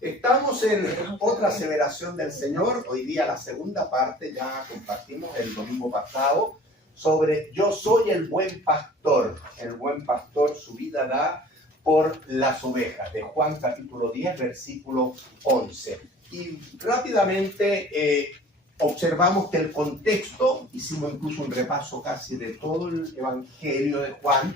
Estamos en otra aseveración del Señor. Hoy día la segunda parte, ya compartimos el domingo pasado, sobre yo soy el buen pastor. El buen pastor su vida da por las ovejas, de Juan capítulo 10, versículo 11. Y rápidamente observamos que el contexto, hicimos incluso un repaso casi de todo el Evangelio de Juan.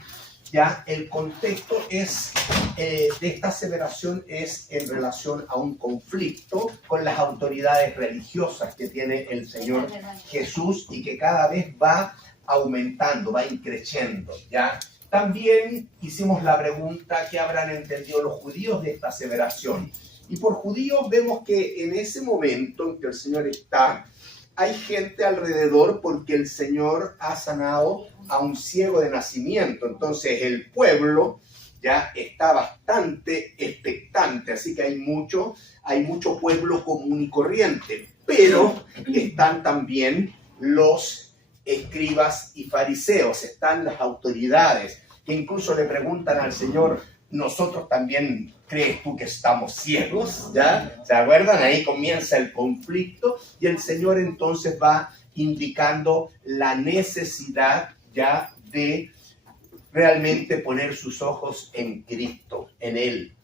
Ya el contexto es de esta aseveración es en relación a un conflicto con las autoridades religiosas que tiene el Señor Jesús y que cada vez va aumentando, va increciendo. ¿Ya? También hicimos la pregunta: ¿qué habrán entendido los judíos de esta aseveración? Y por judíos vemos que en ese momento en que el Señor está, hay gente alrededor porque el Señor ha sanado a un ciego de nacimiento. Entonces el pueblo ya está bastante expectante, así que hay mucho pueblo común y corriente. Pero están también los escribas y fariseos, están las autoridades, que incluso le preguntan al Señor: ¿nosotros también crees tú que estamos ciegos? ¿Ya? ¿Se acuerdan? Ahí comienza el conflicto y el Señor entonces va indicando la necesidad ya de realmente poner sus ojos en Cristo, en Él.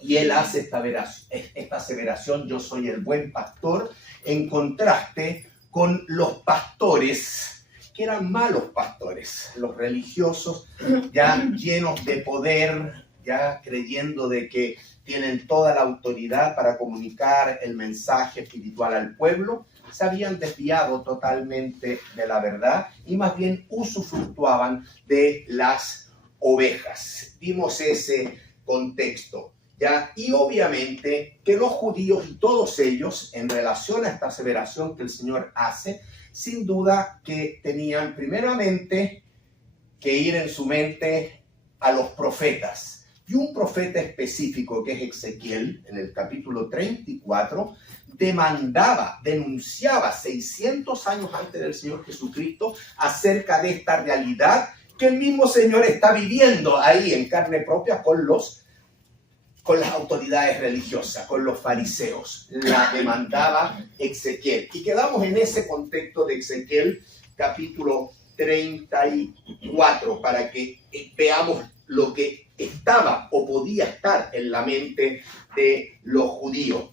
Y Él hace esta aseveración: yo soy el buen pastor, en contraste con los pastores, que eran malos pastores, los religiosos, ya llenos de poder, ya creyendo de que tienen toda la autoridad para comunicar el mensaje espiritual al pueblo. Se habían desviado totalmente de la verdad y más bien usufructuaban de las ovejas. Vimos ese contexto, ¿ya? Y obviamente que los judíos y todos ellos, en relación a esta aseveración que el Señor hace, sin duda que tenían primeramente que ir en su mente a los profetas. Y un profeta específico, que es Ezequiel, en el capítulo 34, denunciaba 600 años antes del Señor Jesucristo acerca de esta realidad que el mismo Señor está viviendo ahí en carne propia con las autoridades religiosas, con los fariseos. La demandaba Ezequiel. Y quedamos en ese contexto de Ezequiel, capítulo 34, para que veamos lo que estaba o podía estar en la mente de los judíos.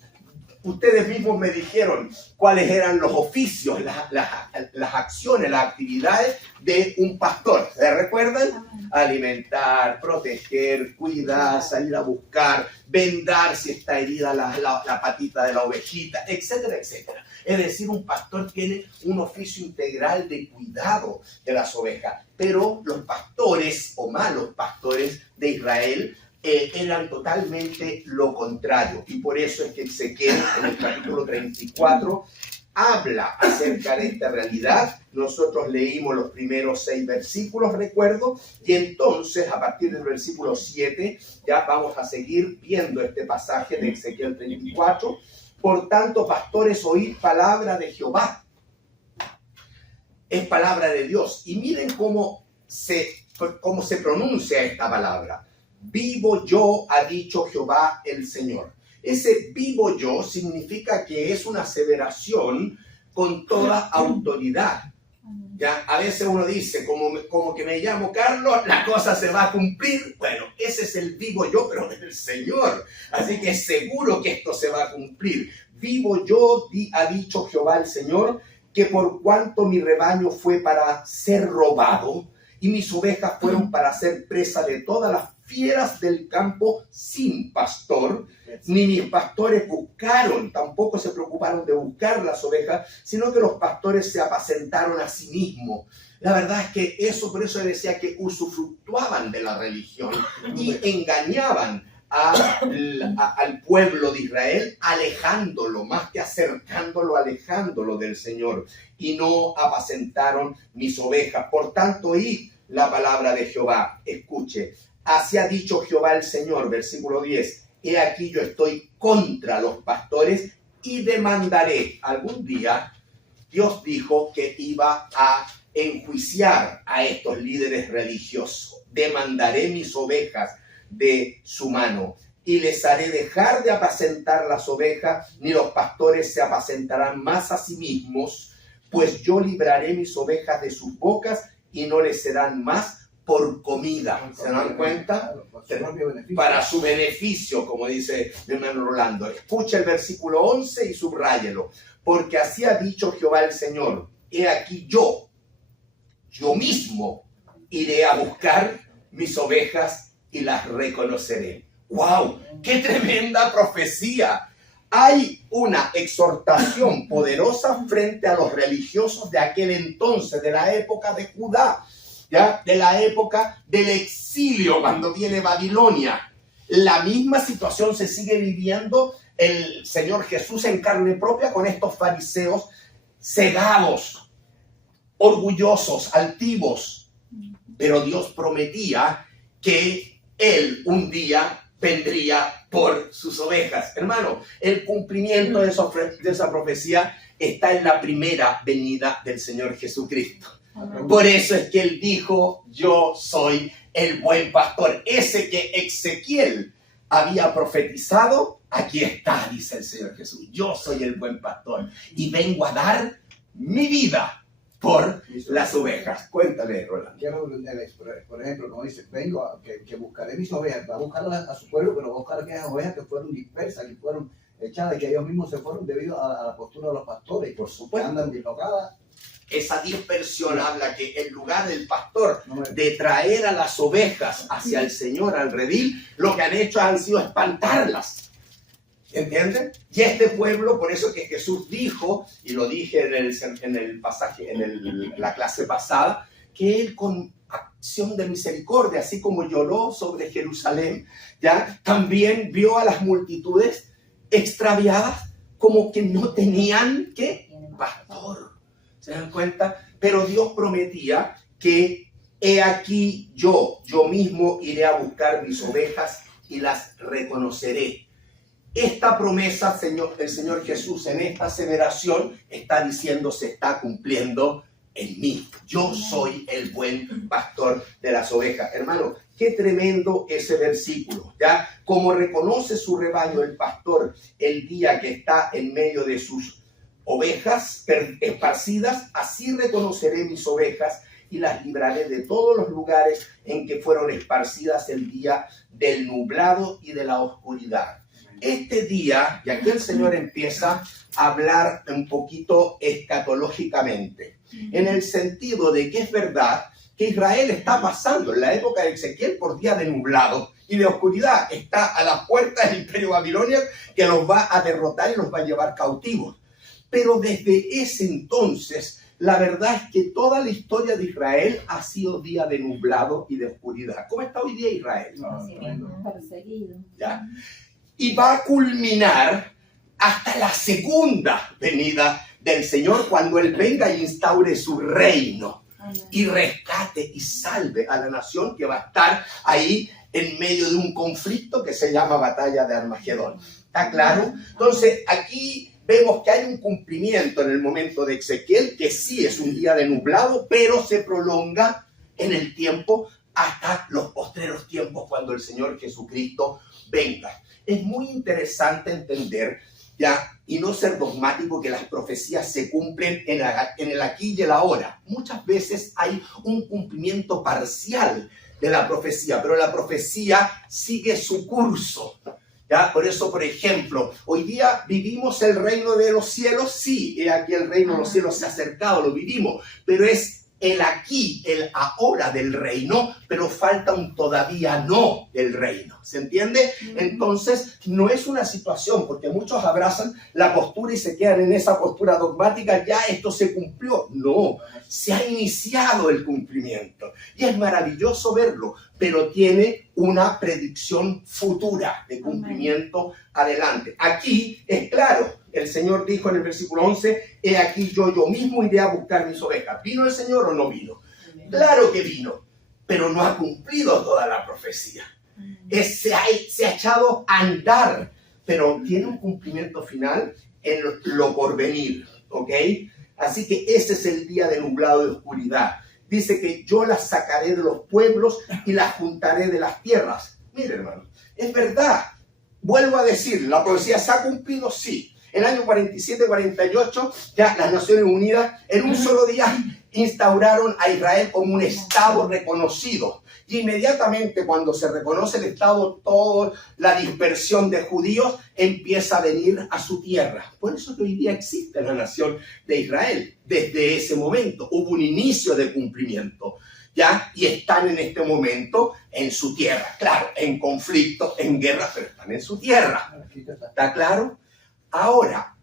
Ustedes mismos me dijeron cuáles eran los oficios, las acciones, las actividades de un pastor. ¿Se recuerdan? Alimentar, proteger, cuidar, salir a buscar, vendar si está herida la patita de la ovejita, etcétera, etcétera. Es decir, un pastor tiene un oficio integral de cuidado de las ovejas. Pero los pastores o malos pastores de Israel eran totalmente lo contrario. Y por eso es que Ezequiel, en el capítulo 34, habla acerca de esta realidad. Nosotros leímos los primeros 6 versículos, recuerdo, y entonces a partir del versículo 7 ya vamos a seguir viendo este pasaje de Ezequiel 34. Por tanto, pastores, oíd palabra de Jehová. Es palabra de Dios. Y miren cómo se pronuncia esta palabra. Vivo yo, ha dicho Jehová el Señor. Ese vivo yo significa que es una aseveración con toda autoridad. Ya, a veces uno dice, como que me llamo Carlos, la cosa se va a cumplir. Bueno, ese es el vivo yo, pero del Señor. Así que es seguro que esto se va a cumplir. Vivo yo, ha dicho Jehová el Señor, que por cuanto mi rebaño fue para ser robado y mis ovejas fueron para ser presa de todas las fieras del campo sin pastor, ni mis pastores buscaron, tampoco se preocuparon de buscar las ovejas, sino que los pastores se apacentaron a sí mismos. La verdad es que por eso decía que usufructuaban de la religión y engañaban al pueblo de Israel, alejándolo, más que acercándolo, alejándolo del Señor, y no apacentaron mis ovejas. Por tanto, oíd la palabra de Jehová. Escuche, así ha dicho Jehová el Señor, versículo 10, he aquí yo estoy contra los pastores y demandaré. Algún día Dios dijo que iba a enjuiciar a estos líderes religiosos. Demandaré mis ovejas de su mano. y les haré dejar de apacentar las ovejas, ni los pastores se apacentarán más a sí mismos, pues yo libraré mis ovejas de sus bocas y no les serán más por comida. ¿Se dan cuenta? Para su beneficio, como dice mi hermano Rolando. Escucha el versículo 11 y subráyelo. Porque así ha dicho Jehová el Señor: he aquí yo mismo iré a buscar mis ovejas y las reconoceré. ¡Wow! ¡Qué tremenda profecía! Hay una exhortación poderosa frente a los religiosos de aquel entonces, de la época de Judá, ¿ya? De la época del exilio, cuando viene Babilonia. La misma situación se sigue viviendo el Señor Jesús en carne propia con estos fariseos cegados, orgullosos, altivos. Pero Dios prometía que Él un día vendría por sus ovejas. Hermano, el cumplimiento de esa profecía está en la primera venida del Señor Jesucristo. Por eso es que Él dijo: yo soy el buen pastor. Ese que Ezequiel había profetizado, aquí está, dice el Señor Jesús. Yo soy el buen pastor y vengo a dar mi vida por las ovejas. Cuéntale, Rolando. Por ejemplo, como dice, vengo que buscaré mis ovejas, va a buscar a su pueblo, pero va a buscar aquellas ovejas que fueron dispersas, que fueron echadas, que ellos mismos se fueron debido a la postura de los pastores, por supuesto, andan dislocadas. Esa dispersión habla que en lugar del pastor de traer a las ovejas hacia el Señor, al redil, lo que han hecho han sido espantarlas. ¿Entienden? Y este pueblo, por eso que Jesús dijo, y lo dije en el pasaje, la clase pasada, que Él con acción de misericordia, así como lloró sobre Jerusalén, ya también vio a las multitudes extraviadas como que no tenían, ¿qué? Pastor. ¿Se dan cuenta? Pero Dios prometía que he aquí yo mismo iré a buscar mis ovejas y las reconoceré. Esta promesa, el Señor Jesús en esta aseveración está diciendo: se está cumpliendo en mí. Yo soy el buen pastor de las ovejas. Hermano, qué tremendo ese versículo, ¿ya? Como reconoce su rebaño el pastor el día que está en medio de sus ovejas esparcidas, así reconoceré mis ovejas y las libraré de todos los lugares en que fueron esparcidas el día del nublado y de la oscuridad. Este día, y aquí el Señor empieza a hablar un poquito escatológicamente, en el sentido de que es verdad que Israel está pasando en la época de Ezequiel por día de nublado y de oscuridad. Está a la puerta del imperio babilonio que los va a derrotar y los va a llevar cautivos. Pero desde ese entonces, la verdad es que toda la historia de Israel ha sido día de nublado y de oscuridad. ¿Cómo está hoy día Israel? Perseguido. ¿Ya? Y va a culminar hasta la segunda venida del Señor, cuando Él venga e instaure su reino y rescate y salve a la nación que va a estar ahí en medio de un conflicto que se llama Batalla de Armagedón. ¿Está claro? Entonces, aquí vemos que hay un cumplimiento en el momento de Ezequiel, que sí es un día de nublado, pero se prolonga en el tiempo hasta los postreros tiempos cuando el Señor Jesucristo venga. Es muy interesante entender, ya, y no ser dogmático, que las profecías se cumplen en el aquí y el ahora. Muchas veces hay un cumplimiento parcial de la profecía, pero la profecía sigue su curso. ¿Ya? Por eso, por ejemplo, hoy día vivimos el reino de los cielos. Sí, aquí el reino de los cielos se ha acercado, lo vivimos, pero es el aquí, el ahora del reino, pero falta un todavía no del reino. ¿Se entiende? Entonces, no es una situación, porque muchos abrazan la postura y se quedan en esa postura dogmática: ya esto se cumplió. No, se ha iniciado el cumplimiento. Y es maravilloso verlo, pero tiene una predicción futura de cumplimiento adelante. Aquí es claro. El Señor dijo en el versículo 11: he aquí yo mismo iré a buscar mis ovejas. ¿Vino el Señor o no vino? Claro que vino, pero no ha cumplido toda la profecía. Se ha echado a andar, pero tiene un cumplimiento final en lo porvenir, ¿ok? Así que ese es el día de nublado y oscuridad. Dice que yo las sacaré de los pueblos y las juntaré de las tierras. Mire, hermano, es verdad. Vuelvo a decir, ¿la profecía se ha cumplido? Sí. En el año 47-48, ya las Naciones Unidas en un solo día instauraron a Israel como un Estado reconocido. Y inmediatamente cuando se reconoce el Estado, toda la dispersión de judíos empieza a venir a su tierra. Por eso que hoy día existe la nación de Israel. Desde ese momento hubo un inicio de cumplimiento, ¿ya? Y están en este momento en su tierra. Claro, en conflicto, en guerra, pero están en su tierra. ¿Está claro? Ahora,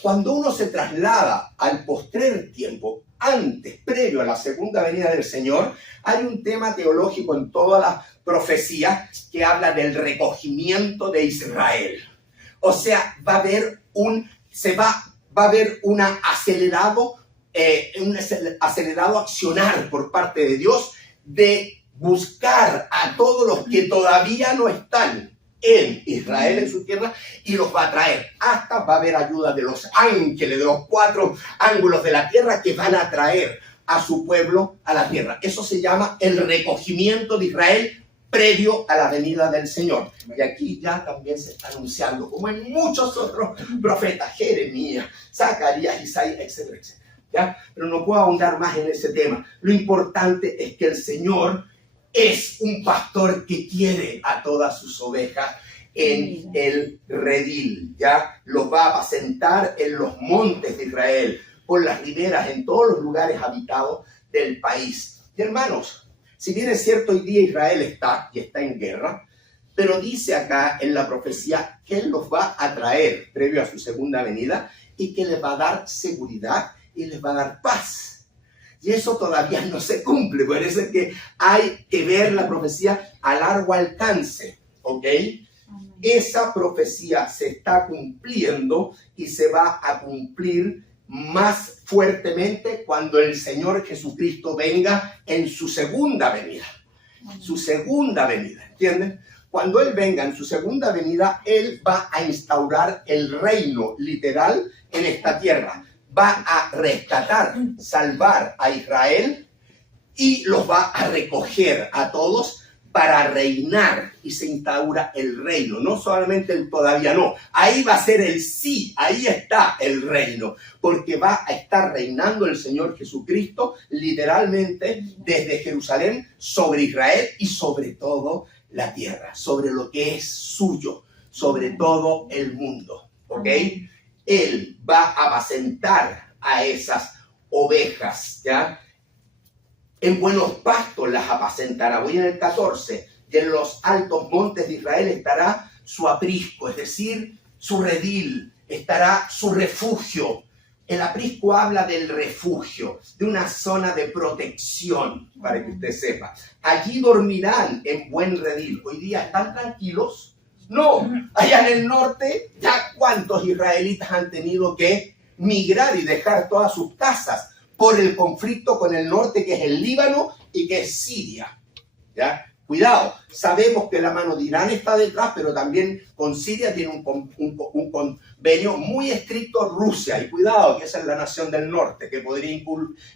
cuando uno se traslada al postrer tiempo, antes, previo a la segunda venida del Señor, hay un tema teológico en todas las profecías que habla del recogimiento de Israel. O sea, va a haber un acelerado accionar por parte de Dios de buscar a todos los que todavía no están en Israel, en su tierra, y los va a traer. Hasta va a haber ayuda de los ángeles, de los 4 ángulos de la tierra que van a traer a su pueblo a la tierra. Eso se llama el recogimiento de Israel previo a la venida del Señor. Y aquí ya también se está anunciando, como en muchos otros profetas, Jeremías, Zacarías, Isaías, etcétera, etcétera. ¿Ya? Pero no puedo ahondar más en ese tema. Lo importante es que el Señor es un pastor que quiere a todas sus ovejas en el redil, ¿ya? Los va a apacentar en los montes de Israel, por las riberas, en todos los lugares habitados del país. Y hermanos, si bien es cierto, hoy día Israel está en guerra, pero dice acá en la profecía que Él los va a traer previo a su segunda venida y que les va a dar seguridad y les va a dar paz. Y eso todavía no se cumple, por eso es que hay que ver la profecía a largo alcance, ¿ok? Esa profecía se está cumpliendo y se va a cumplir más fuertemente cuando el Señor Jesucristo venga en su segunda venida. Su segunda venida, ¿entienden? Cuando Él venga en su segunda venida, Él va a instaurar el reino literal en esta tierra. Va a rescatar, salvar a Israel y los va a recoger a todos para reinar y se instaura el reino. No solamente el todavía no, ahí va a ser el sí, ahí está el reino, porque va a estar reinando el Señor Jesucristo literalmente desde Jerusalén sobre Israel y sobre todo la tierra, sobre lo que es suyo, sobre todo el mundo, ¿ok? Él va a apacentar a esas ovejas, ¿ya? En buenos pastos las apacentará. Voy en el 14. Y en los altos montes de Israel estará su aprisco, es decir, su redil, estará su refugio. El aprisco habla del refugio, de una zona de protección, para que usted sepa. Allí dormirán en buen redil. Hoy día están tranquilos. No, allá en el norte, ya cuántos israelitas han tenido que migrar y dejar todas sus casas por el conflicto con el norte, que es el Líbano y que es Siria. ¿Ya? Cuidado, sabemos que la mano de Irán está detrás, pero también con Siria tiene un convenio muy estricto Rusia. Y cuidado, que esa es la nación del norte, que podría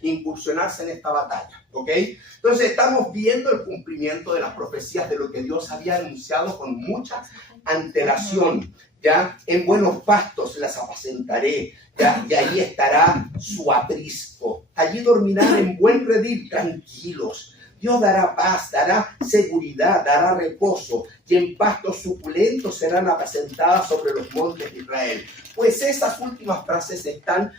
incursionarse en esta batalla. ¿Ok? Entonces estamos viendo el cumplimiento de las profecías de lo que Dios había anunciado con mucha antelación. ¿Ya? En buenos pastos las apacentaré, ¿ya? Y allí estará su aprisco. Allí dormirán en buen redil, tranquilos. Dios dará paz, dará seguridad, dará reposo, y en pastos suculentos serán apacentadas sobre los montes de Israel. Pues esas últimas frases están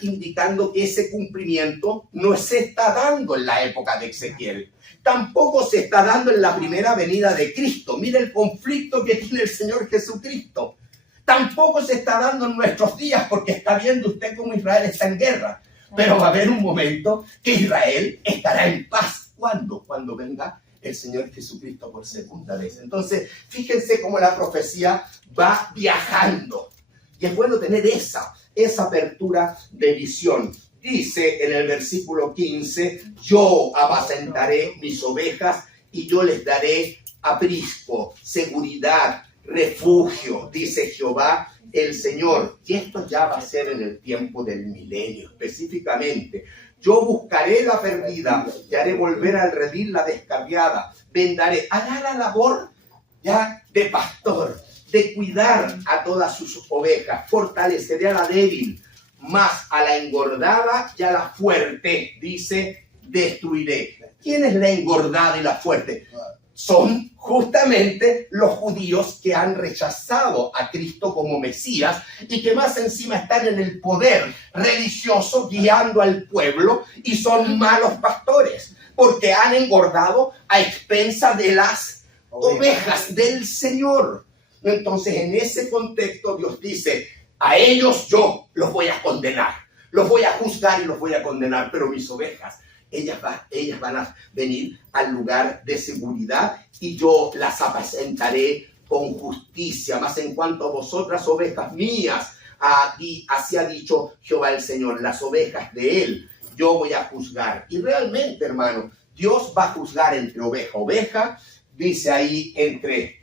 indicando que ese cumplimiento no se está dando en la época de Ezequiel. Tampoco se está dando en la primera venida de Cristo. Mire el conflicto que tiene el Señor Jesucristo. Tampoco se está dando en nuestros días, porque está viendo usted cómo Israel está en guerra. Pero va a haber un momento que Israel estará en paz. ¿Cuándo? Cuando venga el Señor Jesucristo por segunda vez. Entonces, fíjense cómo la profecía va viajando. Y es bueno tener esa apertura de visión. Dice en el versículo 15, yo apacentaré mis ovejas y yo les daré aprisco, seguridad, refugio, dice Jehová el Señor. Y esto ya va a ser en el tiempo del milenio, específicamente. Yo buscaré la perdida y haré volver al redil la descarriada. Vendaré, hará la labor ya de pastor, de cuidar a todas sus ovejas. Fortaleceré a la débil, mas a la engordada y a la fuerte, dice, destruiré. ¿Quién es la engordada y la fuerte? Son justamente los judíos que han rechazado a Cristo como Mesías y que más encima están en el poder religioso guiando al pueblo y son malos pastores porque han engordado a expensa de las ovejas del Señor. Entonces, en ese contexto, Dios dice, a ellos yo los voy a condenar, los voy a juzgar y los voy a condenar, pero mis ovejas, ellas van a venir al lugar de seguridad y yo las apacentaré con justicia. Mas en cuanto a vosotras, ovejas mías, así ha dicho Jehová el Señor, las ovejas de él yo voy a juzgar. Y realmente, hermano, Dios va a juzgar entre oveja, dice ahí entre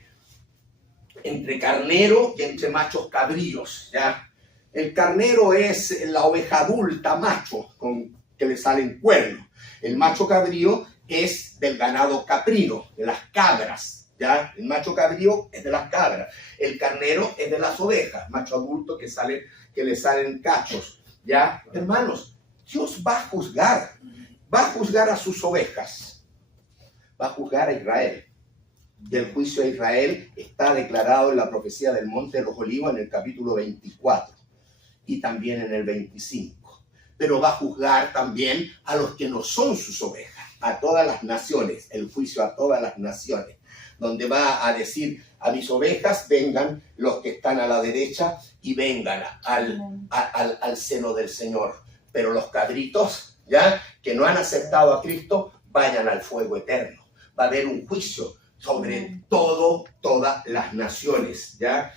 carnero y entre machos cabríos, ¿ya? El carnero es la oveja adulta, macho, que le salen cuernos. El macho cabrío es del ganado caprino, de las cabras, ¿ya? El macho cabrío es de las cabras. El carnero es de las ovejas, macho adulto que le salen cachos, ¿ya? Hermanos, Dios va a juzgar a sus ovejas, va a juzgar a Israel. Y el juicio a Israel está declarado en la profecía del Monte de los Olivos en el capítulo 24 y también en el 25. Pero va a juzgar también a los que no son sus ovejas, a todas las naciones, el juicio a todas las naciones, donde va a decir a mis ovejas, vengan los que están a la derecha y vengan al seno del Señor. Pero los cabritos, ya, que no han aceptado a Cristo, vayan al fuego eterno. Va a haber un juicio sobre todas las naciones, ¿ya?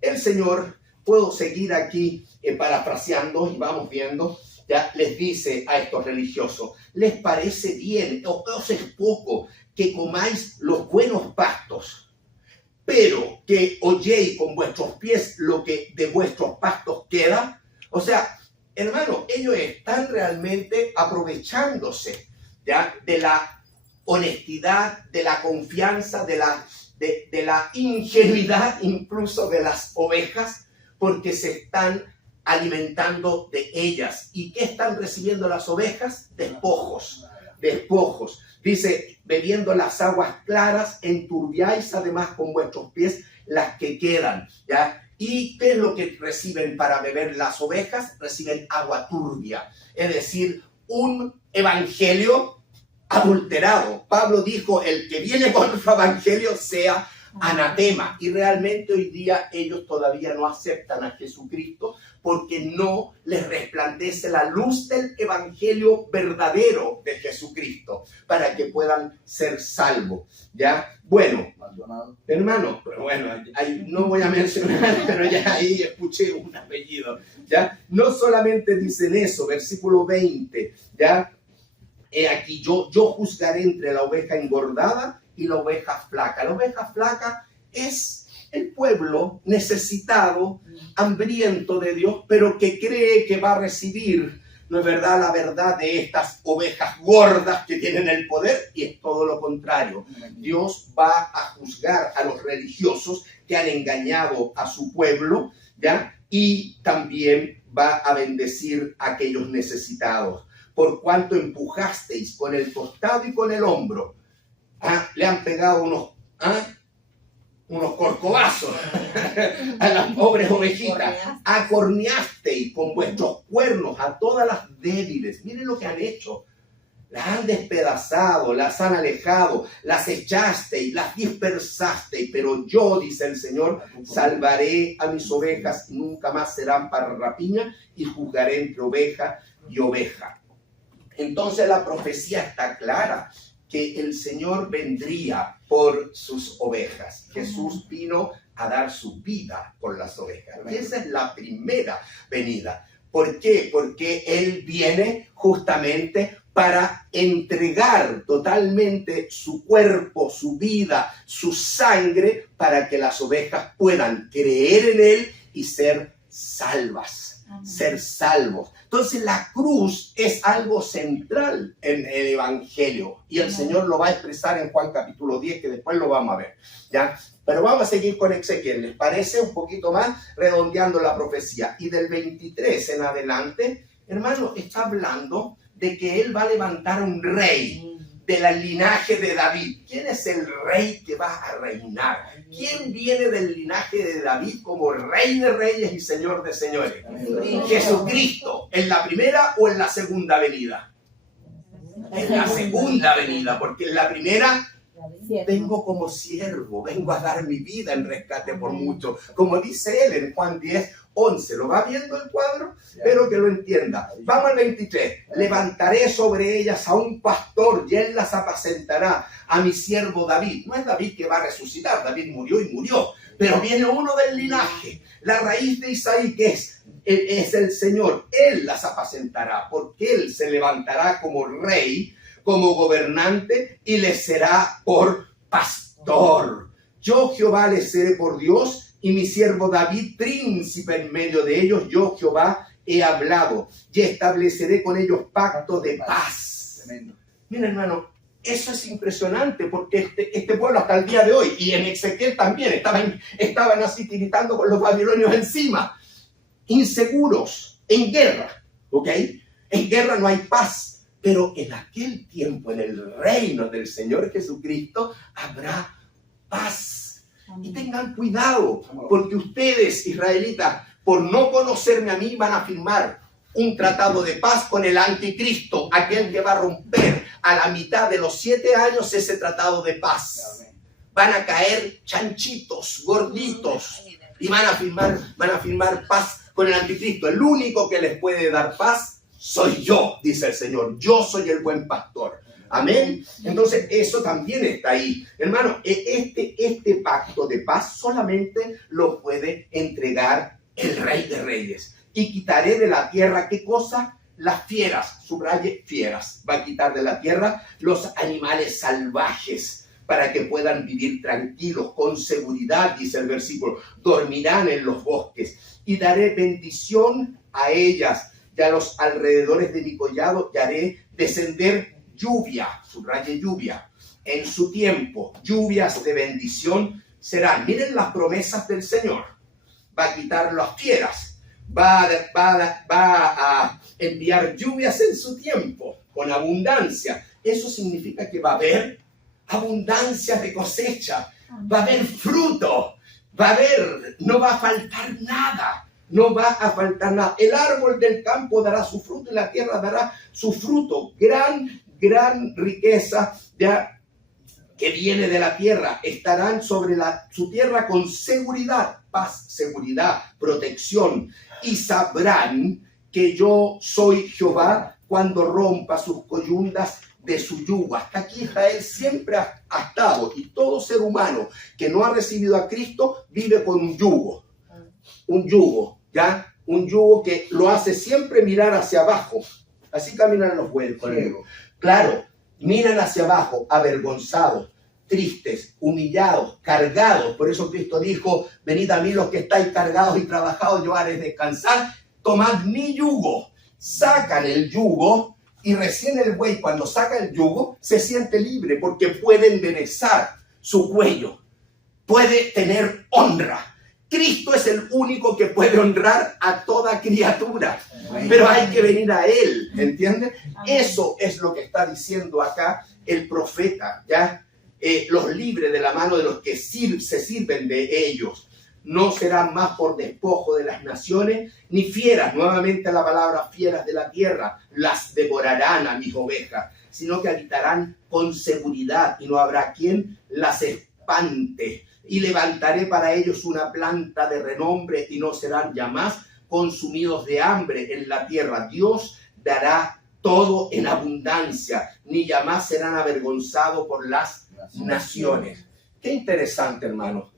El Señor, puedo seguir aquí parafraseando y vamos viendo, ya les dice a estos religiosos, ¿les parece bien o os es poco que comáis los buenos pastos, pero que holléis con vuestros pies lo que de vuestros pastos queda? O sea, hermano, ellos están realmente aprovechándose, ¿ya?, de la honestidad, de la confianza, de la ingenuidad incluso de las ovejas, porque se están alimentando de ellas. ¿Y qué están recibiendo las ovejas? Despojos. Dice, bebiendo las aguas claras, enturbiáis además con vuestros pies las que quedan, ¿ya? ¿Y qué es lo que reciben para beber las ovejas? Reciben agua turbia, es decir, un evangelio adulterado. Pablo dijo, el que viene con otro evangelio sea anatema. Y realmente hoy día ellos todavía no aceptan a Jesucristo porque no les resplandece la luz del evangelio verdadero de Jesucristo para que puedan ser salvos, ¿ya? Bueno, hermano, pero bueno, ahí no voy a mencionar, pero ya ahí escuché un apellido, ¿ya? No solamente dicen eso, versículo 20, ¿ya? He aquí, yo juzgaré entre la oveja engordada y la oveja flaca. La oveja flaca es el pueblo necesitado, hambriento de Dios, pero que cree que va a recibir, ¿no es verdad?, la verdad de estas ovejas gordas que tienen el poder, y es todo lo contrario. Dios va a juzgar a los religiosos que han engañado a su pueblo, ¿ya? Y también va a bendecir a aquellos necesitados. Por cuanto empujasteis con el costado y con el hombro, le han pegado unos corcovazos a las pobres ovejitas, acorneasteis con vuestros cuernos a todas las débiles. Miren lo que han hecho. Las han despedazado, las han alejado, las echasteis, las dispersasteis, pero yo, dice el Señor, salvaré a mis ovejas y nunca más serán para rapiña, y juzgaré entre oveja y oveja. Entonces la profecía está clara, que el Señor vendría por sus ovejas. Jesús vino a dar su vida por las ovejas. Y esa es la primera venida. ¿Por qué? Porque Él viene justamente para entregar totalmente su cuerpo, su vida, su sangre, para que las ovejas puedan creer en Él y ser salvas, ser salvos. Entonces la cruz es algo central en el Evangelio y el Señor lo va a expresar en Juan capítulo 10, que después lo vamos a ver, ¿ya? Pero vamos a seguir con Ezequiel, ¿les parece? Un poquito más, redondeando la profecía. Y del 23 en adelante, hermano, está hablando de que Él va a levantar un rey del linaje de David. ¿Quién es el rey que va a reinar? ¿Quién viene del linaje de David como rey de reyes y señor de señores? Jesucristo. ¿En la primera o en la segunda venida? En la segunda venida, porque en la primera vengo como siervo, vengo a dar mi vida en rescate por mucho. Como dice él en Juan 10, 11. ¿Lo va viendo el cuadro? Espero que lo entienda. Vamos al 23. Levantaré sobre ellas a un pastor y él las apacentará, a mi siervo David. No es David que va a resucitar, David murió y murió. Pero viene uno del linaje, la raíz de Isaí, que es el Señor. Él las apacentará, porque él se levantará como rey, como gobernante, y les será por pastor. Yo Jehová les seré por Dios, y mi siervo David príncipe en medio de ellos. Yo Jehová he hablado, y estableceré con ellos pacto de paz. Mira, hermano, eso es impresionante, porque este pueblo hasta el día de hoy, y en Ezequiel también, estaban así tiritando con los babilonios encima, inseguros, en guerra, ¿ok? En guerra no hay paz. Pero en aquel tiempo, en el reino del Señor Jesucristo, habrá paz. Y tengan cuidado, porque ustedes, israelitas, por no conocerme a mí, van a firmar un tratado de paz con el anticristo, aquel que va a romper a la mitad de los 7 años ese tratado de paz. Van a caer chanchitos, gorditos, y van a firmar paz con el anticristo. El único que les puede dar paz soy yo, dice el Señor. Yo soy el buen pastor. Amén. Entonces eso también está ahí. Hermano, este pacto de paz solamente lo puede entregar el Rey de Reyes. Y quitaré de la tierra, ¿qué cosa? Las fieras, subraye fieras. Va a quitar de la tierra los animales salvajes para que puedan vivir tranquilos, con seguridad, dice el versículo. Dormirán en los bosques y daré bendición a ellas. Y a los alrededores de mi collado y haré descender lluvia, subraye lluvia, en su tiempo. Lluvias de bendición serán. Miren las promesas del Señor. Va a quitar las fieras. Va a enviar lluvias en su tiempo, con abundancia. Eso significa que va a haber abundancia de cosecha. Va a haber fruto. No va a faltar nada. No va a faltar nada. El árbol del campo dará su fruto y la tierra dará su fruto. Gran riqueza ya que viene de la tierra. Estarán sobre su tierra con seguridad, paz, seguridad, protección. Y sabrán que yo soy Jehová cuando rompa sus coyundas de su yugo. Hasta aquí Israel siempre ha estado. Y todo ser humano que no ha recibido a Cristo vive con un yugo. Un yugo. ¿Ya? Un yugo que lo hace siempre mirar hacia abajo. Así caminan los bueyes. Claro, miran hacia abajo, avergonzados, tristes, humillados, cargados. Por eso Cristo dijo, venid a mí los que estáis cargados y trabajados, yo haré descansar. Tomad mi yugo. Sacan el yugo y recién el buey, cuando saca el yugo, se siente libre porque puede enderezar su cuello. Puede tener honra. Cristo es el único que puede honrar a toda criatura, pero hay que venir a Él, ¿entienden? Eso es lo que está diciendo acá el profeta, ¿ya? Los libre de la mano de los que se sirven de ellos. No serán más por despojo de las naciones, ni fieras, nuevamente la palabra fieras de la tierra, las devorarán a mis ovejas, sino que habitarán con seguridad y no habrá quien las espante. Y levantaré para ellos una planta de renombre y no serán ya más consumidos de hambre en la tierra. Dios dará todo en abundancia, ni ya más serán avergonzados por las naciones. Qué interesante, hermano.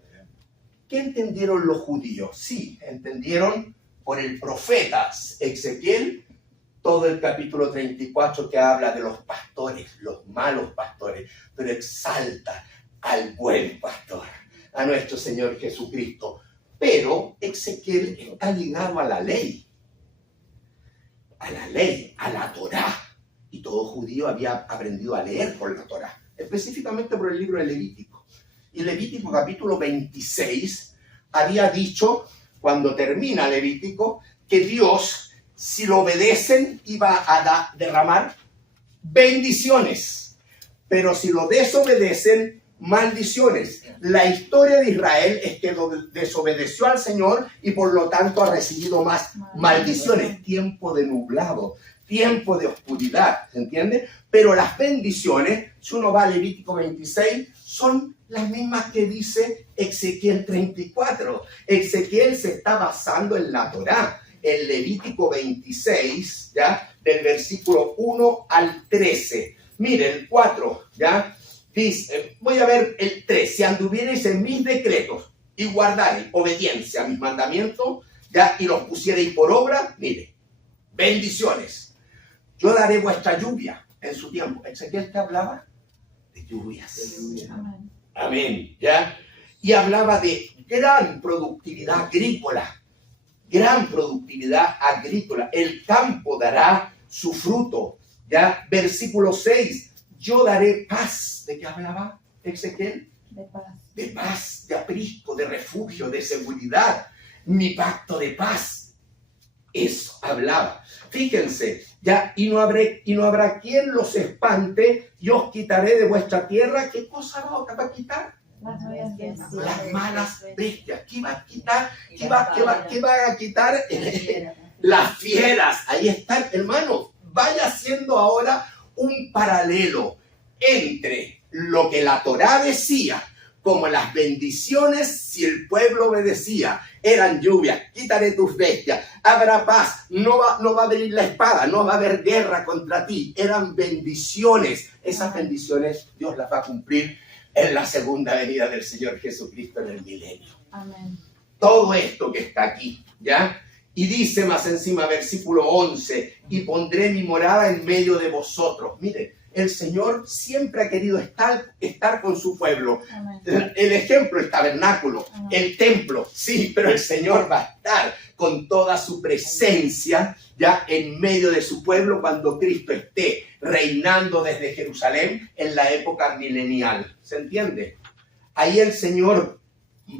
¿Qué entendieron los judíos? Sí, entendieron por el profeta Ezequiel todo el capítulo 34 que habla de los pastores, los malos pastores, pero exalta al buen pastor, a nuestro Señor Jesucristo. Pero Ezequiel está ligado a la ley, a la Torá. Y todo judío había aprendido a leer por la Torá, específicamente por el libro de Levítico. Y Levítico capítulo 26 había dicho, cuando termina Levítico, que Dios, si lo obedecen, iba a derramar bendiciones. Pero si lo desobedecen, maldiciones. La historia de Israel es que desobedeció al Señor y por lo tanto ha recibido más maldiciones. Tiempo de nublado, tiempo de oscuridad, ¿se entiende? Pero las bendiciones, si uno va a Levítico 26, son las mismas que dice Ezequiel 34. Ezequiel se está basando en la Torá. En Levítico 26, ¿ya? Del versículo 1 al 13. Mire, el 4, ¿ya? Dice, voy a ver el 3. Si anduviereis en mis decretos y guardareis obediencia a mis mandamientos, ¿ya? Y los pusiereis por obra, mire, bendiciones. Yo daré vuestra lluvia en su tiempo. Ezequiel te hablaba de lluvias. Amén. Amén, ¿ya? Y hablaba de gran productividad agrícola. Gran productividad agrícola. El campo dará su fruto. ¿Ya? Versículo 6. Yo daré paz. ¿De qué hablaba Ezequiel? De paz. De paz, de aprisco, de refugio, de seguridad. Mi pacto de paz. Eso hablaba. Fíjense, ya, y no habrá quien los espante, y os quitaré de vuestra tierra. ¿Qué cosa va a quitar? Las malas bestias. ¿Qué va a quitar? ¿Qué va a quitar? Las fieras. Ahí están, hermanos. Vaya haciendo ahora un paralelo entre lo que la Torá decía, como las bendiciones si el pueblo obedecía, eran lluvias, quitaré tus bestias, habrá paz, no va a venir la espada, no va a haber guerra contra ti, eran bendiciones. Esas bendiciones Dios las va a cumplir en la segunda venida del Señor Jesucristo en el milenio. Amén. Todo esto que está aquí, ¿ya? Y dice más encima, versículo 11, y pondré mi morada en medio de vosotros. Mire, el Señor siempre ha querido estar con su pueblo. Amén. El ejemplo, el tabernáculo, Amén. el templo, sí, pero el Señor va a estar con toda su presencia ya en medio de su pueblo cuando Cristo esté reinando desde Jerusalén en la época milenial. ¿Se entiende? Ahí el Señor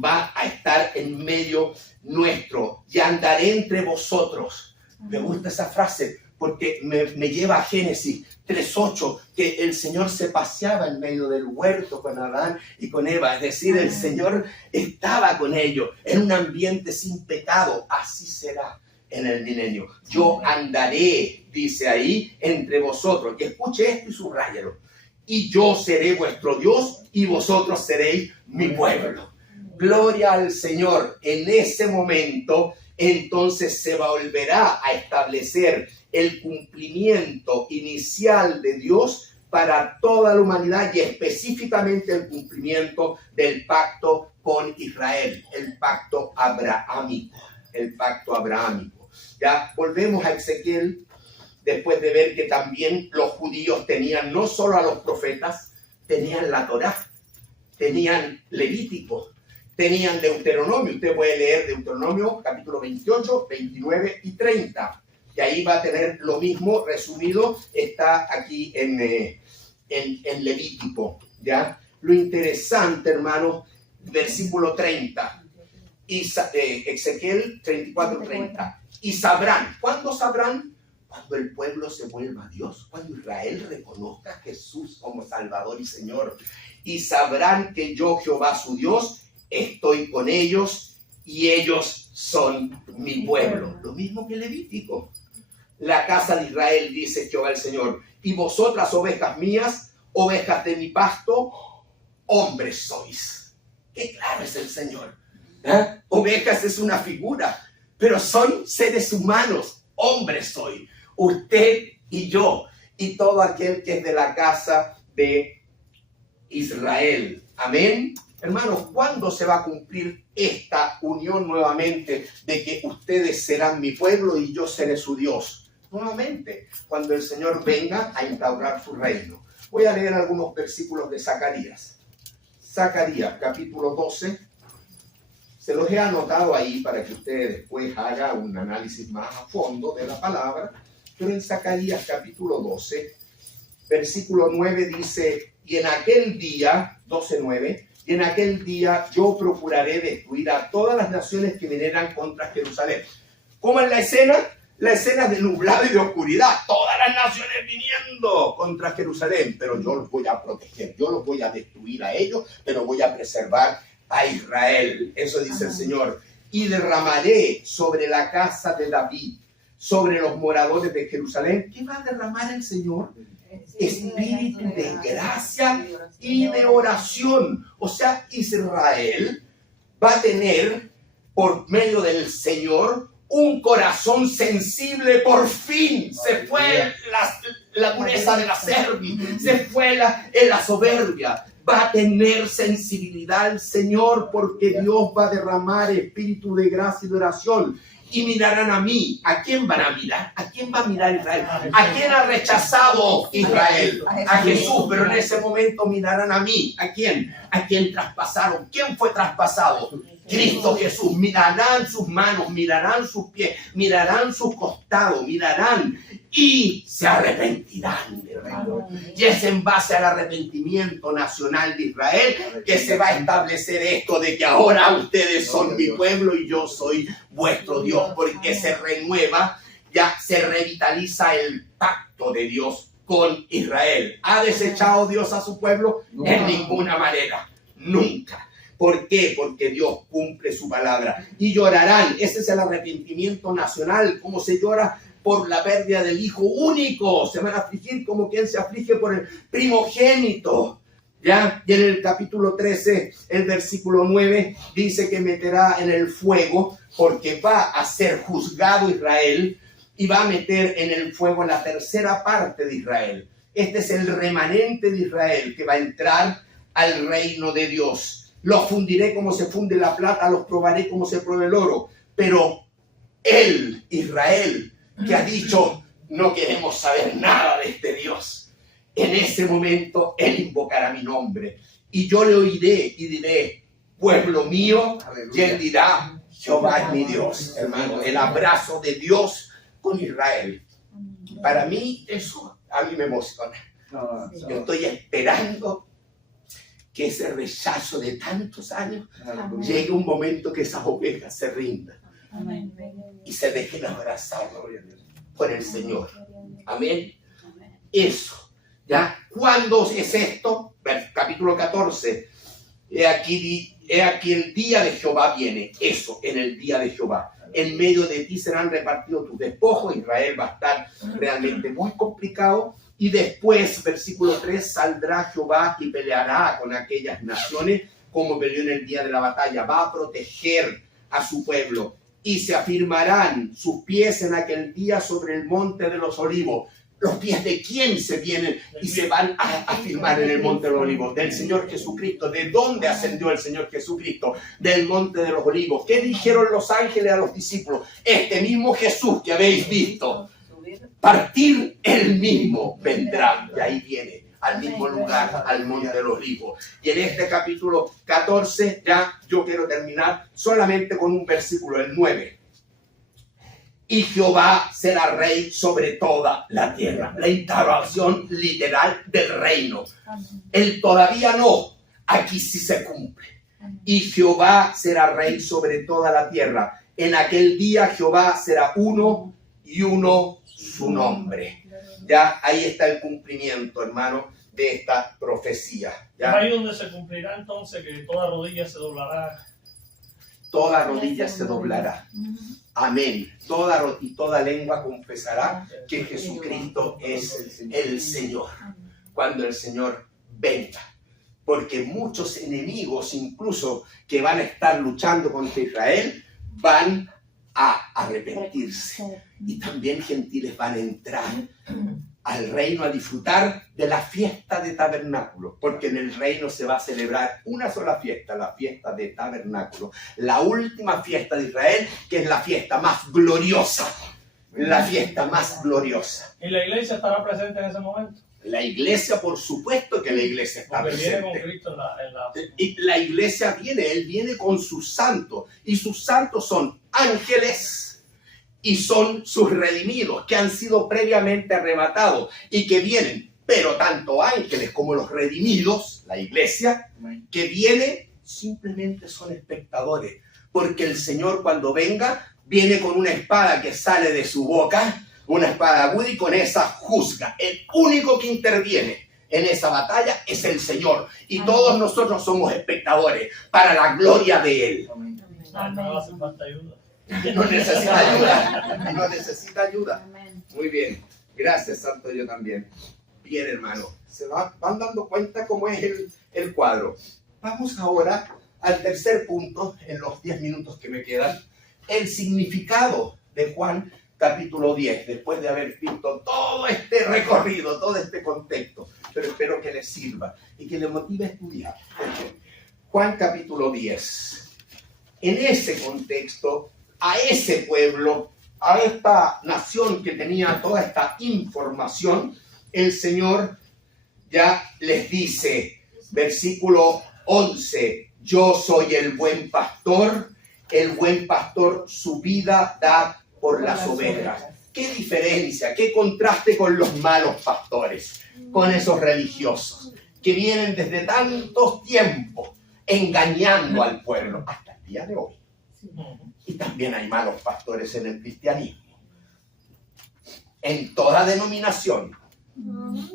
va a estar en medio nuestro y andaré entre vosotros. Me gusta esa frase porque me lleva a Génesis 3:8, que el Señor se paseaba en medio del huerto con Adán y con Eva, es decir, el Señor estaba con ellos en un ambiente sin pecado. Así será en el milenio. Yo andaré, dice ahí, entre vosotros. Y escuche esto y subráyalo. Y yo seré vuestro Dios y vosotros seréis mi pueblo. Gloria al Señor. En ese momento, entonces se volverá a establecer el cumplimiento inicial de Dios para toda la humanidad y específicamente el cumplimiento del pacto con Israel, el pacto abrahámico, Ya volvemos a Ezequiel después de ver que también los judíos tenían no solo a los profetas, tenían la Torá, tenían Levítico, tenían Deuteronomio. Usted puede leer Deuteronomio capítulo 28, 29 y 30. Y ahí va a tener lo mismo resumido, está aquí en Levítico, ¿ya? Lo interesante, hermano, versículo 30, Ezequiel 34, 30. Y sabrán, ¿cuándo sabrán? Cuando el pueblo se vuelva a Dios, cuando Israel reconozca a Jesús como Salvador y Señor. Y sabrán que yo, Jehová su Dios, estoy con ellos y ellos son mi pueblo. Lo mismo que Levítico. La casa de Israel, dice Jehová el Señor, y vosotras, ovejas mías, ovejas de mi pasto, hombres sois. Qué claro es el Señor. ¿Eh? Ovejas es una figura, pero son seres humanos. Hombres soy. Usted y yo, y todo aquel que es de la casa de Israel. Amén. Hermanos, ¿cuándo se va a cumplir esta unión nuevamente de que ustedes serán mi pueblo y yo seré su Dios? Nuevamente, cuando el Señor venga a instaurar su reino. Voy a leer algunos versículos de Zacarías. Zacarías, capítulo 12. Se los he anotado ahí para que usted después haga un análisis más a fondo de la palabra. Pero en Zacarías capítulo 12, versículo 9 dice, y en aquel día, 12:9, y en aquel día yo procuraré destruir a todas las naciones que vinieran contra Jerusalén. ¿Cómo es la escena? La escena de nublado y de oscuridad. Todas las naciones viniendo contra Jerusalén. Pero yo los voy a proteger. Yo los voy a destruir a ellos, pero voy a preservar a Israel. Eso dice el Señor. Y derramaré sobre la casa de David, sobre los moradores de Jerusalén. ¿Qué va a derramar el Señor? Espíritu de gracia y de oración. O sea, Israel va a tener, por medio del Señor, un corazón sensible. Por fin se fue la dureza de la cerviz, se fue la soberbia. Va a tener sensibilidad el Señor, porque Dios va a derramar espíritu de gracia y de oración. Y mirarán a mí. ¿A quién van a mirar? ¿A quién va a mirar Israel? ¿A quién ha rechazado Israel? A Jesús. Pero en ese momento mirarán a mí. ¿A quién? ¿A quién traspasaron? ¿Quién fue traspasado? Cristo Jesús. Mirarán sus manos, mirarán sus pies, mirarán sus costados, mirarán y se arrepentirán. Y es en base al arrepentimiento nacional de Israel que se va a establecer esto de que ahora ustedes son mi pueblo y yo soy vuestro Dios, porque se renueva, ya se revitaliza el pacto de Dios con Israel. ¿Ha desechado Dios a su pueblo? No. En ninguna manera, nunca. ¿Por qué? Porque Dios cumple su palabra. Y llorarán. Ese es el arrepentimiento nacional, como se llora por la pérdida del hijo único. Se van a afligir como quien se aflige por el primogénito. ¿Ya? Y en el capítulo 13, el versículo 9, dice que meterá en el fuego, porque va a ser juzgado Israel y va a meter en el fuego la tercera parte de Israel. Este es el remanente de Israel que va a entrar al reino de Dios. Los fundiré como se funde la plata, los probaré como se prueba el oro. Pero él, Israel, que ha dicho, no queremos saber nada de este Dios, en ese momento él invocará mi nombre. Y yo le oiré y diré, pueblo mío, y él dirá, Jehová es mi Dios. Hermano, el abrazo de Dios con Israel. Para mí, eso a mí me emociona. Yo estoy esperando que ese rechazo de tantos años llegue un momento que esas ovejas se rindan y se dejen abrazar por el Señor. Amén. Eso. ¿Ya? ¿Cuándo es esto? Capítulo 14. He aquí el día de Jehová viene. Eso, en el día de Jehová. En medio de ti serán repartidos tus despojos. Israel va a estar realmente muy complicado. Y después, versículo 3, saldrá Jehová y peleará con aquellas naciones como peleó en el día de la batalla. Va a proteger a su pueblo. Y se afirmarán sus pies en aquel día sobre el monte de los olivos. ¿Los pies de quién se vienen y se van a afirmar en el monte de los olivos? Del Señor Jesucristo. ¿De dónde ascendió el Señor Jesucristo? Del monte de los olivos. ¿Qué dijeron los ángeles a los discípulos? Este mismo Jesús que habéis visto partir, él mismo vendrá. Y ahí viene, al mismo lugar, al monte de los olivos. Y en este capítulo 14, ya yo quiero terminar solamente con un versículo, el 9. Y Jehová será rey sobre toda la tierra. La instauración literal del reino. El todavía no, aquí sí se cumple. Y Jehová será rey sobre toda la tierra. En aquel día Jehová será uno y uno su nombre. Ya ahí está el cumplimiento, hermano, de esta profecía. ¿Ya? Es ahí donde se cumplirá entonces que toda rodilla se doblará. Toda rodilla se doblará. Amén. Toda lengua confesará que Jesucristo es el Señor. Cuando el Señor venga. Porque muchos enemigos, incluso que van a estar luchando contra Israel, van a arrepentirse. Y también gentiles van a entrar al reino a disfrutar de la fiesta de tabernáculo, porque en el reino se va a celebrar una sola fiesta, la fiesta de tabernáculo, la última fiesta de Israel, que es la fiesta más gloriosa, la fiesta más gloriosa. ¿Y la iglesia estará presente en ese momento? La iglesia, por supuesto que la iglesia está Porque viene con presente. Cristo en la... Y la iglesia viene, Él viene con sus santos. Y sus santos son ángeles y son sus redimidos, que han sido previamente arrebatados y que vienen. Pero tanto ángeles como los redimidos, la iglesia, que viene, simplemente son espectadores. Porque el Señor cuando venga, viene con una espada que sale de su boca, una espada aguda, y con esa juzga. El único que interviene en esa batalla es el Señor. Y todos nosotros somos espectadores para la gloria de Él. No hace falta ayuda. No necesita ayuda. No necesita ayuda. Amén. Muy bien. Gracias, Santo, yo también. Bien, hermano. Se van dando cuenta cómo es el cuadro. Vamos ahora al tercer punto, en los 10 minutos que me quedan. El significado de Juan capítulo 10, después de haber visto todo este recorrido, todo este contexto. Pero espero que les sirva y que les motive a estudiar. Juan capítulo 10. En ese contexto, a ese pueblo, a esta nación que tenía toda esta información, el Señor ya les dice, versículo 11, yo soy el buen pastor su vida da por las ovejas. ¿Qué diferencia, qué contraste con los malos pastores, con esos religiosos que vienen desde tantos tiempos engañando al pueblo hasta el día de hoy? Y también hay malos pastores en el cristianismo, en toda denominación,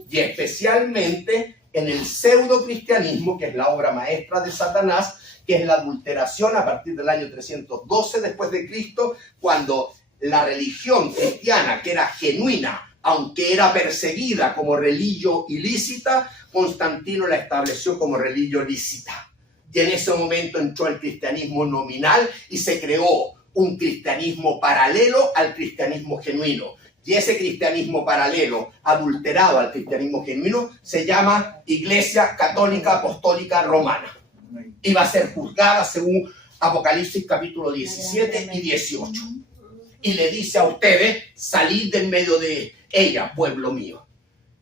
y especialmente en el pseudo cristianismo, que es la obra maestra de Satanás, que es la adulteración a partir del año 312 después de Cristo, cuando la religión cristiana, que era genuina, aunque era perseguida como religión ilícita, Constantino la estableció como religión lícita. Y en ese momento entró el cristianismo nominal y se creó un cristianismo paralelo al cristianismo genuino. Y ese cristianismo paralelo, adulterado al cristianismo genuino, se llama Iglesia Católica Apostólica Romana. Y va a ser juzgada según Apocalipsis capítulo 17 y 18. Y le dice a ustedes, salid de en medio de ella, pueblo mío,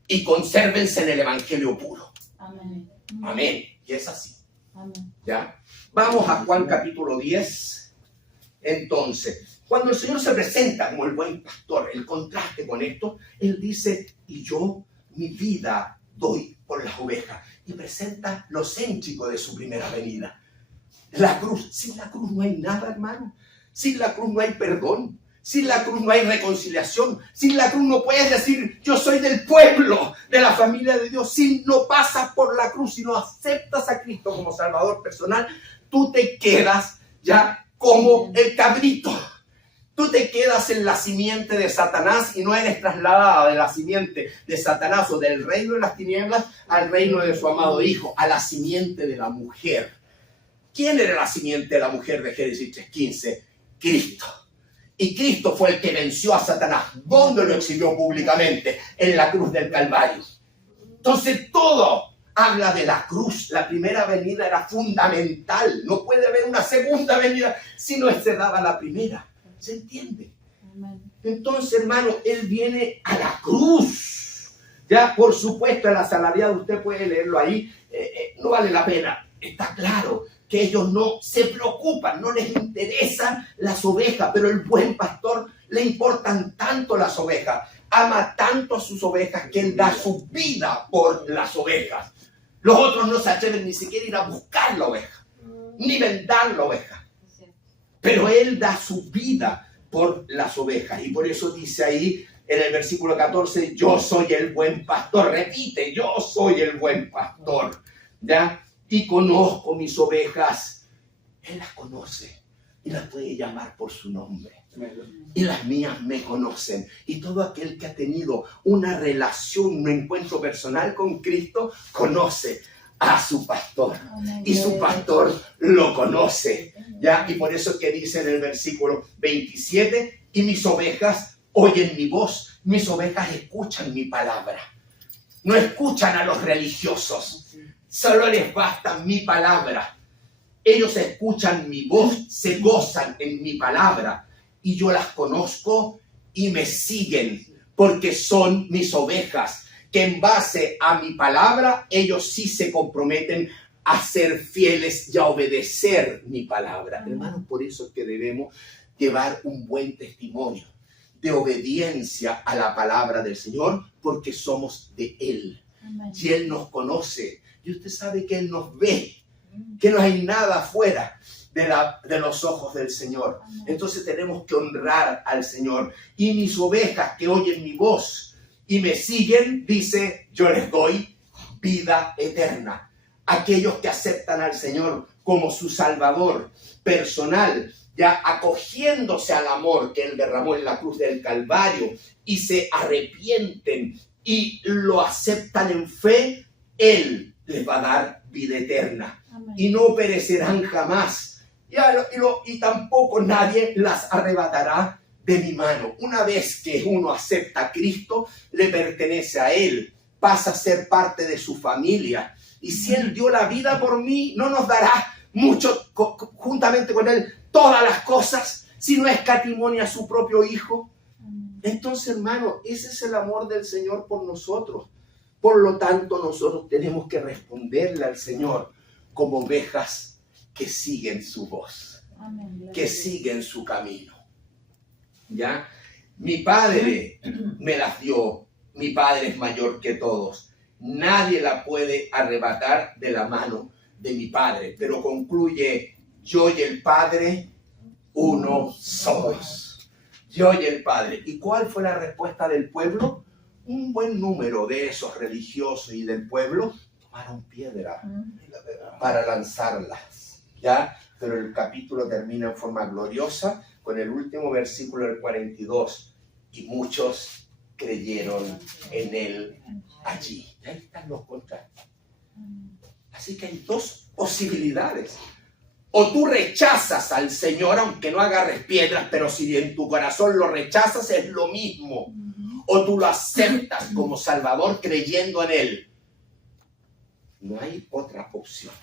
y consérvense en el evangelio puro. Amén. Amén. Y es así. Amén. ¿Ya? Vamos a Juan capítulo 10. Entonces, cuando el Señor se presenta como el buen pastor, el contraste con esto, Él dice, y yo mi vida doy por las ovejas. Y presenta lo céntrico de su primera venida. La cruz. Sin la cruz no hay nada, hermano. Sin la cruz no hay perdón. Sin la cruz no hay reconciliación. Sin la cruz no puedes decir, yo soy del pueblo, de la familia de Dios. Si no pasas por la cruz, si no aceptas a Cristo como Salvador personal, tú te quedas ya como el cabrito. Tú te quedas en la simiente de Satanás y no eres trasladada de la simiente de Satanás o del reino de las tinieblas al reino de su amado Hijo, a la simiente de la mujer. ¿Quién era la simiente de la mujer de Génesis 3:15? Cristo. Y Cristo fue el que venció a Satanás. ¿Dónde lo exhibió públicamente? En la cruz del Calvario. Entonces todo habla de la cruz. La primera venida era fundamental. No puede haber una segunda venida si no se daba la primera. ¿Se entiende? Amén. Entonces, hermano, Él viene a la cruz. Ya, por supuesto, el asalariado, usted puede leerlo ahí. No vale la pena. Está claro que ellos no se preocupan, no les interesan las ovejas, pero el buen pastor le importan tanto las ovejas, ama tanto a sus ovejas que Él da su vida por las ovejas. Los otros no se atreven ni siquiera a ir a buscar la oveja, ni vendar la oveja. Pero Él da su vida por las ovejas. Y por eso dice ahí en el versículo 14, yo soy el buen pastor. Repite, yo soy el buen pastor. ¿Ya? Y conozco mis ovejas. Él las conoce y las puede llamar por su nombre. Y las mías me conocen. Y todo aquel que ha tenido una relación, un encuentro personal con Cristo, conoce a su pastor. Amén. Y su pastor lo conoce. ¿Ya? Y por eso es que dice en el versículo 27, y mis ovejas oyen mi voz, mis ovejas escuchan mi palabra. No escuchan a los religiosos, solo les basta mi palabra. Ellos escuchan mi voz, se gozan en mi palabra, y yo las conozco y me siguen, porque son mis ovejas, que en base a mi palabra, ellos sí se comprometen a ser fieles y a obedecer mi palabra. Hermanos, por eso es que debemos llevar un buen testimonio de obediencia a la palabra del Señor, porque somos de Él. Amén. Si Él nos conoce, y usted sabe que Él nos ve, que no hay nada fuera de los ojos del Señor. Amén. Entonces tenemos que honrar al Señor. Y mis ovejas que oyen mi voz y me siguen, dice, yo les doy vida eterna. Aquellos que aceptan al Señor como su Salvador personal, ya acogiéndose al amor que Él derramó en la cruz del Calvario y se arrepienten y lo aceptan en fe, Él les va a dar vida eterna. Amén. Y no perecerán jamás. Y tampoco nadie las arrebatará de mi mano. Una vez que uno acepta a Cristo, le pertenece a Él, pasa a ser parte de su familia. Y si Él dio la vida por mí, no nos dará mucho juntamente con Él todas las cosas, si no escatimonia a su propio Hijo. Amén. Entonces, hermano, ese es el amor del Señor por nosotros. Por lo tanto, nosotros tenemos que responderle al Señor como ovejas que siguen su voz, Amén. que siguen su camino. ¿Ya? Mi Padre me las dio. Mi Padre es mayor que todos. Nadie la puede arrebatar de la mano de mi Padre. Pero concluye, yo y el Padre, uno somos. Yo y el Padre. ¿Y cuál fue la respuesta del pueblo? Un buen número de esos religiosos y del pueblo tomaron piedra para lanzarlas, ¿ya? Pero el capítulo termina en forma gloriosa con el último versículo del 42. Y muchos creyeron en Él allí. Y ahí están los contrastes. Así que hay dos posibilidades. O tú rechazas al Señor, aunque no agarres piedras, pero si en tu corazón lo rechazas, es lo mismo. O tú lo aceptas como Salvador creyendo en Él. No hay otra opción.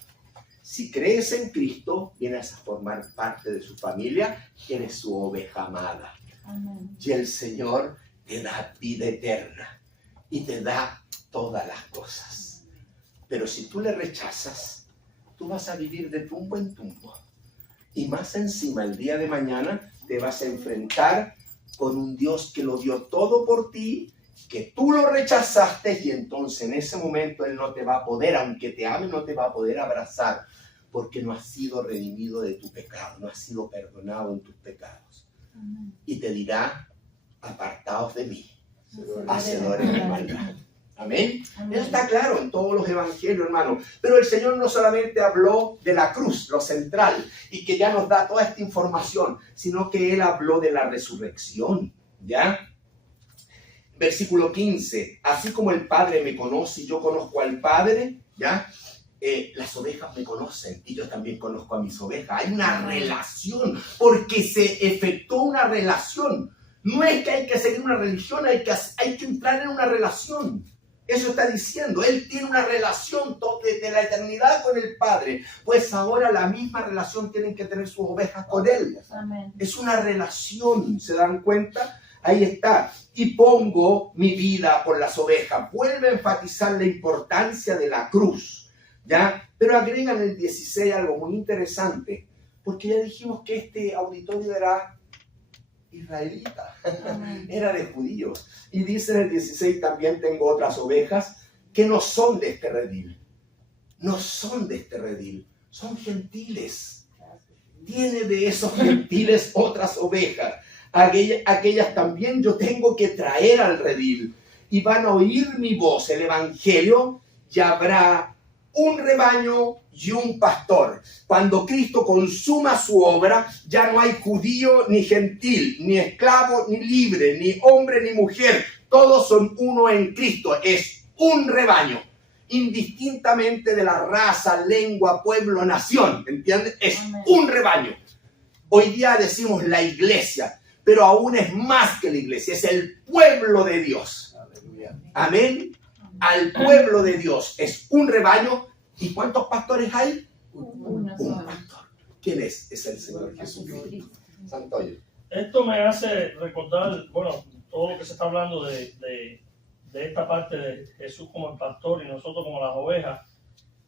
Si crees en Cristo, vienes a formar parte de su familia, eres su oveja amada. Amén. Y el Señor te da vida eterna y te da todas las cosas. Pero si tú le rechazas, tú vas a vivir de tumbo en tumbo. Y más encima, el día de mañana, te vas a enfrentar con un Dios que lo dio todo por ti, que tú lo rechazaste, y entonces en ese momento Él no te va a poder, aunque te ame, no te va a poder abrazar, porque no has sido redimido de tu pecado, no has sido perdonado en tus pecados. Amén. Y te dirá, apartaos de mí, Hacedores hacedores de maldad. Amén. Amén. Eso está claro en todos los evangelios, hermano. Pero el Señor no solamente habló de la cruz, lo central, y que ya nos da toda esta información, sino que Él habló de la resurrección, ¿ya? Versículo 15. Así como el Padre me conoce y yo conozco al Padre, ¿ya? Las ovejas me conocen y yo también conozco a mis ovejas. Hay una relación, porque se efectuó una relación. No es que hay que seguir una religión, hay que entrar en una relación. Eso está diciendo, Él tiene una relación desde la eternidad con el Padre. Pues ahora la misma relación tienen que tener sus ovejas con Él. Amén. Es una relación, ¿se dan cuenta? Ahí está. Y pongo mi vida por las ovejas. Vuelve a enfatizar la importancia de la cruz, ¿ya? Pero agregan en el 16 algo muy interesante, porque ya dijimos que este auditorio era israelita, Amén. era de judíos. Y dice en el 16, también tengo otras ovejas que no son de este redil. No son de este redil, son gentiles. Tiene de esos gentiles otras ovejas. Aquellas también yo tengo que traer al redil. Y van a oír mi voz, el evangelio, y habrá un rebaño y un pastor. Cuando Cristo consuma su obra, ya no hay judío ni gentil, ni esclavo ni libre, ni hombre ni mujer. Todos son uno en Cristo. Es un rebaño, indistintamente de la raza, lengua, pueblo, nación. ¿Entiendes? Es Amén. un rebaño. Hoy día decimos la iglesia, pero aún es más que la iglesia. Es el pueblo de Dios. Aleluya. Amén. Al pueblo de Dios es un rebaño. ¿Y cuántos pastores hay? Una Un sola. pastor. ¿Quién es? Es el Señor Jesucristo. Santoyo. Esto me hace recordar, bueno, todo lo que se está hablando de de esta parte de Jesús como el pastor y nosotros como las ovejas,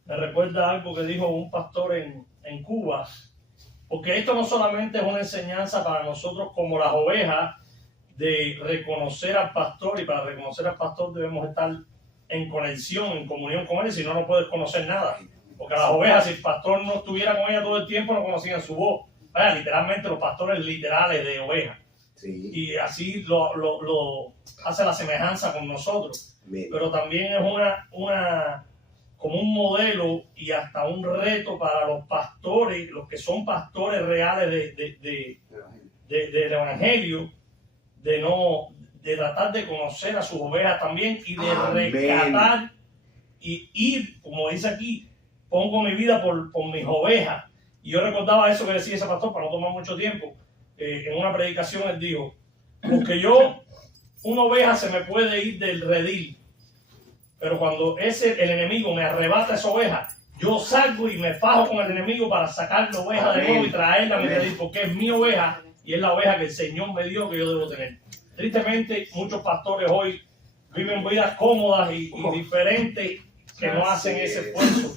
me recuerda algo que dijo un pastor en Cuba, porque esto no solamente es una enseñanza para nosotros como las ovejas de reconocer al pastor, y para reconocer al pastor debemos estar en conexión, en comunión con él, si no, no puedes conocer nada. Porque las ovejas, si el pastor no estuviera con ella todo el tiempo, no conocían su voz. Vaya, literalmente los pastores literales de ovejas. Sí. Y así lo hace la semejanza con nosotros. Amén. Pero también es como un modelo y hasta un reto para los pastores, los que son pastores reales del Evangelio, de tratar de conocer a sus ovejas también y de Amén. rescatar y ir, como dice aquí, pongo mi vida por mis ovejas. Y yo recordaba eso que decía ese pastor, para no tomar mucho tiempo, en una predicación él dijo, porque una oveja se me puede ir del redil, pero cuando el enemigo me arrebata esa oveja, yo salgo y me fajo con el enemigo para sacar la oveja de nuevo y traerla a mi redil, porque es mi oveja y es la oveja que el Señor me dio que yo debo tener. Tristemente, muchos pastores hoy viven vidas cómodas y diferentes que no hacen ese esfuerzo.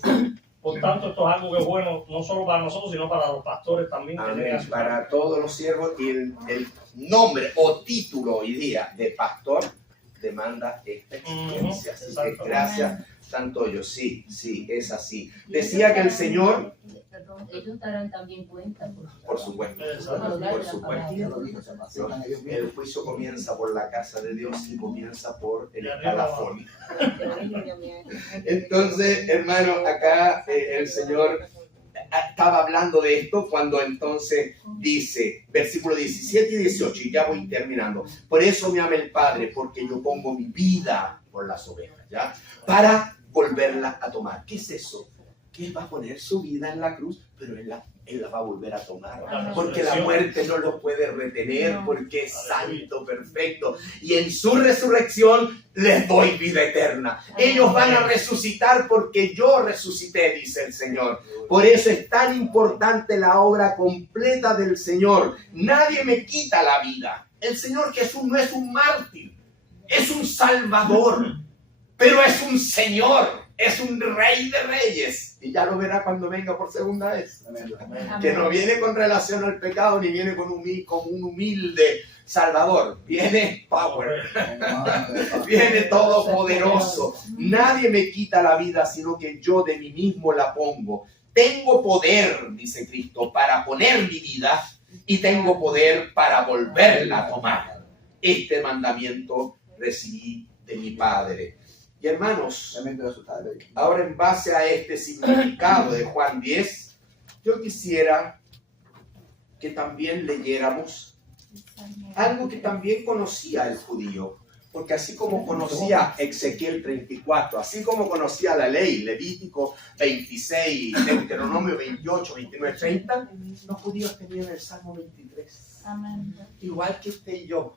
Por tanto, esto es algo que es bueno no solo para nosotros, sino para los pastores también. Amén. Para todos los siervos, y el nombre o título hoy día de pastor demanda esta exigencia. Así que gracias, Santoyo. Sí, es así. Decía que el Señor... Perdón, ellos darán también cuenta. Por supuesto. Por supuesto. El juicio comienza por la casa de Dios y comienza por el escalafón. Entonces, hermano, acá el Señor estaba hablando de esto cuando entonces dice, versículo 17 y 18, y ya voy terminando. Por eso me ama el Padre, porque yo pongo mi vida por las ovejas, ¿ya? Para volverla a tomar. ¿Qué es eso? Que Él va a poner su vida en la cruz, pero Él la va a volver a tomar. Porque la muerte no lo puede retener, porque es santo, perfecto. Y en su resurrección les doy vida eterna. Ellos van a resucitar porque yo resucité, dice el Señor. Por eso es tan importante la obra completa del Señor. Nadie me quita la vida. El Señor Jesús no es un mártir, es un Salvador, pero es un Señor. Es un Rey de Reyes. Y ya lo verá cuando venga por segunda vez. Amén. Que no viene con relación al pecado, ni viene como un humilde Salvador. Viene power. Viene todopoderoso. Nadie me quita la vida, sino que yo de mí mismo la pongo. Tengo poder, dice Cristo, para poner mi vida y tengo poder para volverla a tomar. Este mandamiento recibí de mi Padre. Y hermanos, ahora en base a este significado de Juan 10, yo quisiera que también leyéramos algo que también conocía el judío. Porque así como conocía Ezequiel 34, así como conocía la ley, Levítico 26, Deuteronomio 28, 29, 30, los judíos tenían el Salmo 23. Amén. Igual que usted y yo.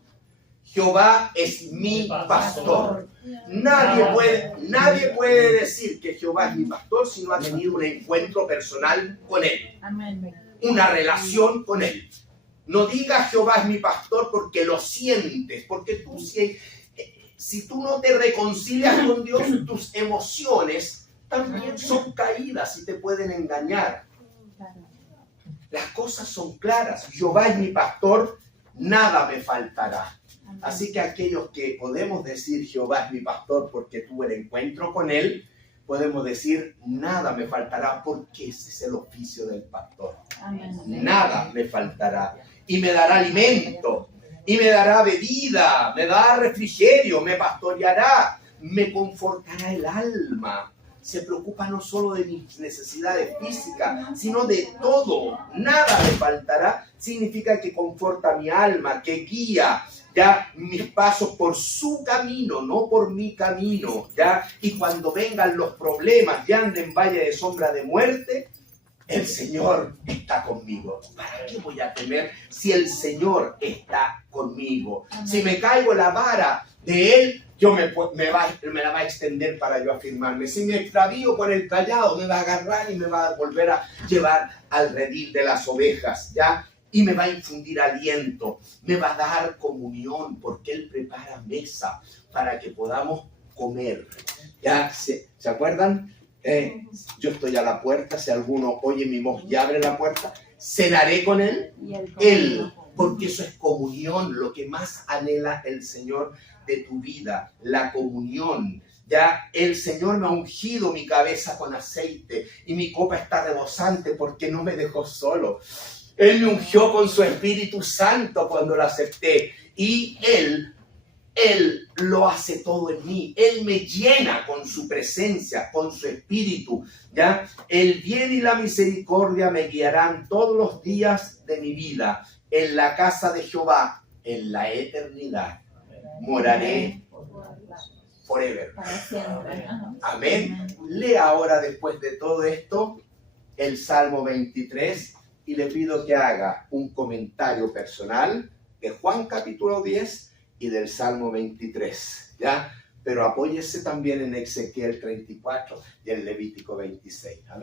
Jehová es mi pastor. Nadie puede decir que Jehová es mi pastor si no ha tenido un encuentro personal con Él. Una relación con Él. No digas Jehová es mi pastor porque lo sientes, porque tú si tú no te reconcilias con Dios, tus emociones también son caídas y te pueden engañar. Las cosas son claras. Jehová es mi pastor, nada me faltará. Así que aquellos que podemos decir Jehová es mi pastor porque tuve el encuentro con Él, podemos decir nada me faltará porque ese es el oficio del pastor. Amén. Nada me faltará. Y me dará alimento, y me dará bebida, me dará refrigerio, me pastoreará, me confortará el alma. Se preocupa no solo de mis necesidades físicas, sino de todo. Nada me faltará. Significa que conforta mi alma, que guía ya mis pasos por su camino, no por mi camino. ¿Ya? Y cuando vengan los problemas y ande en valle de sombra de muerte, el Señor está conmigo. ¿Para qué voy a temer si el Señor está conmigo? Si me caigo la vara de Él, me la va a extender para yo afirmarme. Si me extravío con el callado, me va a agarrar y me va a volver a llevar al redil de las ovejas. ¿Ya? y me va a infundir aliento, me va a dar comunión, porque Él prepara mesa para que podamos comer. ¿Ya se acuerdan? Yo estoy a la puerta, si alguno oye mi voz y abre la puerta, cenaré con Él, porque eso es comunión, lo que más anhela el Señor de tu vida, la comunión. Ya el Señor me ha ungido mi cabeza con aceite y mi copa está rebosante porque no me dejó solo. Él me ungió con su Espíritu Santo cuando lo acepté y Él lo hace todo en mí. Él me llena con su presencia, con su Espíritu. ¿Ya? El bien y la misericordia me guiarán todos los días de mi vida. En la casa de Jehová, en la eternidad, moraré forever. Amén. Lea ahora, después de todo esto, el Salmo 23 y le pido que haga un comentario personal de Juan capítulo 10 y del Salmo 23, ¿ya? Pero apóyese también en Ezequiel 34 y en Levítico 26. Amén.